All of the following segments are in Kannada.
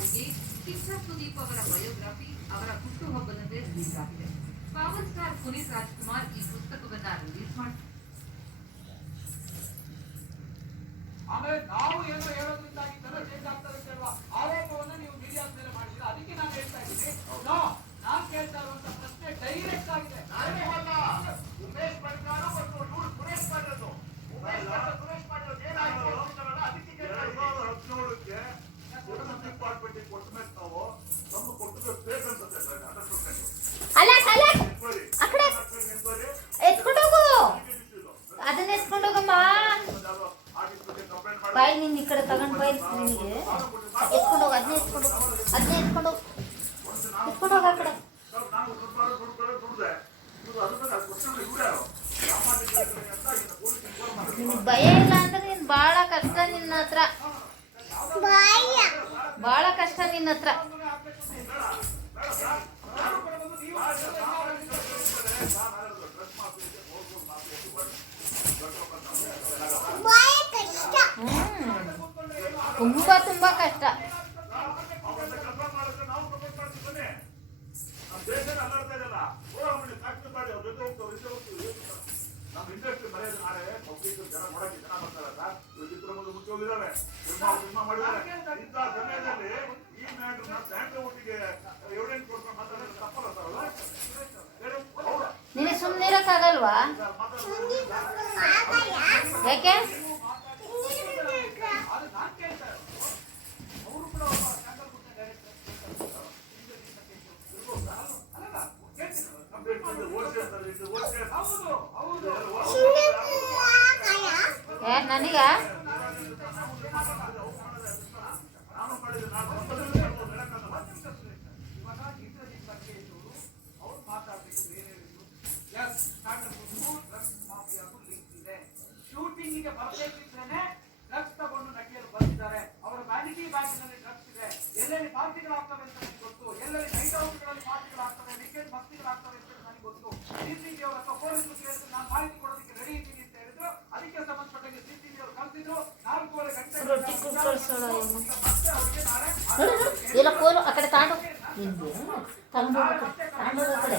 ಬಾರಿಗೆ ಕಿಚ್ಚ ಸುದೀಪ್ ಅವರ ಬಯೋಗ್ರಫಿ ಅವರ ಹುಟ್ಟುಹಬ್ಬದಂದೇ ರಿಲೀಸ್ ಆಗಿದೆ. ಪವರ್ ಸ್ಟಾರ್ ಪುನೀತ್ ರಾಜ್ಕುಮಾರ್ ಈ ಪುಸ್ತಕವನ್ನ ರಿಲೀಸ್ ಮಾಡಿದ್ದಾರೆ. ಆಮೇಲೆ ನಾವು ಏನೋ ಹೇಳೋದ್ರಿಂದಾಗಿ ಜನ ಚೇಂಜ್ ಆಗ್ತಾರೆ ಅಂತ ಹೇಳುವ ಆರೋಪವನ್ನು ನೀವು ಮೀಡಿಯಾದ ಮೇಲೆ ಮಾಡಿದ್ರೆ ಅದಕ್ಕೆ ನಾನು ಹೇಳ್ತಾ ಇದ್ದೀನಿ. ನಾನು ಕೇಳ್ತಾ ಇರುವಂತ ಪ್ರಶ್ನೆ ಡೈರೆಕ್ಟ್ ಆಗಿದೆ. ಉಮೇಶ್ ಪಡ್ಕಾರು ಮತ್ತು ಸುರೇಶ್ ಪಾಟೀಲ್ ಸುರೇಶ್ ಪಾಟೀಲ್ ಏನಾಯ್ತು ಅದಕ್ಕೆ ಡಿಪಾರ್ಟ್ಮೆಂಟ್ ಕೊಟ್ಟ ಮೇಲೆ ನಾವು ನಮ್ಮ ಕೊಟ್ಟು ಬೇಕಂತ ಅದನ್ನ ಎತ್ಕೊಂಡೋಗಮ್ಮ ಬಾಯಿ ನಿನ್ನ ಈ ಕಡೆ ತಗೊಂಡು ಬಾಯಿ ನಿನಗೆ ಎತ್ಕೊಂಡೋಗ ಅದನ್ನೇ ಎತ್ಕೊಂಡೋಗ ಆ ಕಡೆ. ನಿನಗೆ ಭಯ ಇಲ್ಲ ಅಂದ್ರೆ ನೀನು ಭಾಳ ಕಷ್ಟ ನಿನ್ನ ಹತ್ರ, ಭಾಳ ಕಷ್ಟ ನಿನ್ನ ಹತ್ರ. ತುಂಬಾ ಕಷ್ಟ. ನೀನು ಸುಮ್ಮನೆ ಇರಕ್ಕಾಗಲ್ವಾ? ಯಾಕೆ? ನನಗ ಶೂಟಿಂಗಿಗೆ ಬರಬೇಕಿದ್ರೆ ಡ್ರಗ್ಸ್ ತಗೊಂಡು ನಟಿಯರು ಬಂದಿದ್ದಾರೆ. ಅವರ ವ್ಯಾನಿಟಿ ಬ್ಯಾಗ್ನಲ್ಲಿ ಡ್ರಗ್ಸ್ ಇದೆ. ಎಲ್ಲೆಲ್ಲಿ ಪಾರ್ಟಿಗಳಾಗ್ತವೆ ಅಂತ ನನಗೆ ಗೊತ್ತು. ಎಲ್ಲೆಲ್ಲಿ ನೈಟ್ ಔಟ್ಗಳಲ್ಲಿ ಪಾರ್ಟಿಗಳಾಗ್ತವೆ, ವೀಕೆಂಡ್ ಮಸ್ತಿಗಳಾಗ್ತವೆ ಅಂತ ನನಗೆ ಗೊತ್ತು. ಸಿಸಿಬಿ ಅವರ ಪೊಲೀಸರು ಕೇಳಿದ್ರು ನಾನು ಮಾಹಿತಿ ಕೊಡೋದಕ್ಕೆ ರೆಡಿ ಇದ್ದೀನಿ ಅಂತ ಹೇಳಿದ್ರು. ಅದಕ್ಕೆ ಸಂಬಂಧಪಟ್ಟಂಗೆ ಸಿಸಿಬಿ ಅವರು ಕರೆದಿದ್ರು. 4:30 ಗಂಟೆ ಎಲ್ಲ ಕೋಲು ಆ ಕಡೆ ತಾಂಡೋಗ ಆ ಕಡೆ.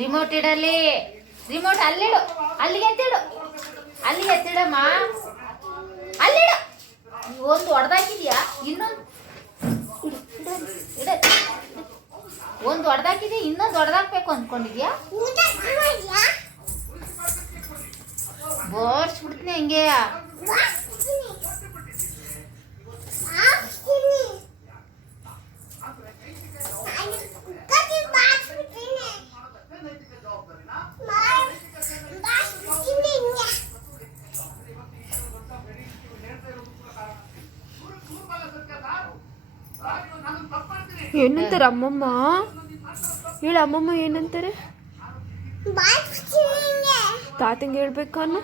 ರಿಮೋಟ್ ಇಡಲಿ, ರಿಮೋಟ್ ಅಲ್ಲಿಡು, ಅಲ್ಲಿಗೆ ಎತ್ತಿಡಮ್ಮ, ಅಲ್ಲಿಡು. ಒಂದು ಹೊಡೆದಾಕಿದ್ಯಾ, ಇನ್ನೊಂದು ಒಂದು ಹೊಡೆದಾಕಿದ್ಯಾ, ಇನ್ನೊಂದು ಹೊಡೆದಾಕ್ಬೇಕು ಅಂದ್ಕೊಂಡಿದ್ಯಾ? ಬೋರ್ಸ್ಬಿಡ್ತೀನಿ ಹಂಗೆ. ಏನಂತಾರೆ ಅಮ್ಮಮ್ಮ? ಹೇಳು ಅಮ್ಮಮ್ಮ ಏನಂತಾರೆ? ತಾತಂಗೆ ಹೇಳ್ಬೇಕಾನು?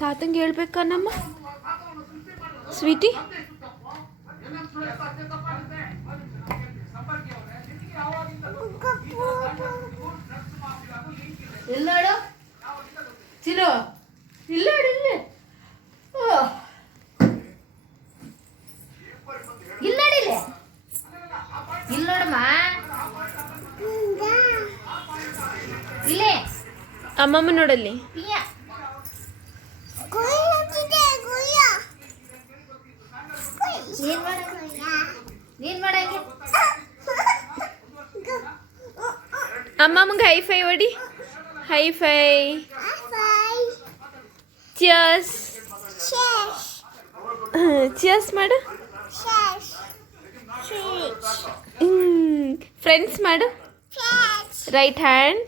ತಾತಂಗೆ ಹೇಳ್ಬೇಕಾನಮ್ಮ ಸ್ವೀಟಿ? ಇಲ್ಲೋಡು ಚಿನ್ನು, ಇಲ್ಲೋಡು ಇಲ್ಲೋಡಮ್ಮ, ಇಲ್ಲೇ ಅಮ್ಮಮ್ಮ ನೋಡಲ್ಲಿ. ನೀನ್ ಮಾಡಂಗೆ ಅಮ್ಮಮ್ಮಗೆ ಹೈಫೈ ಹೊಡಿ, ಹೈಫೈ. ಚಿಯರ್ಸ್, ಚಿಯರ್ಸ್ ಮಾಡು. ಫ್ರೆಂಡ್ಸ್ ಮಾಡು. Right hand.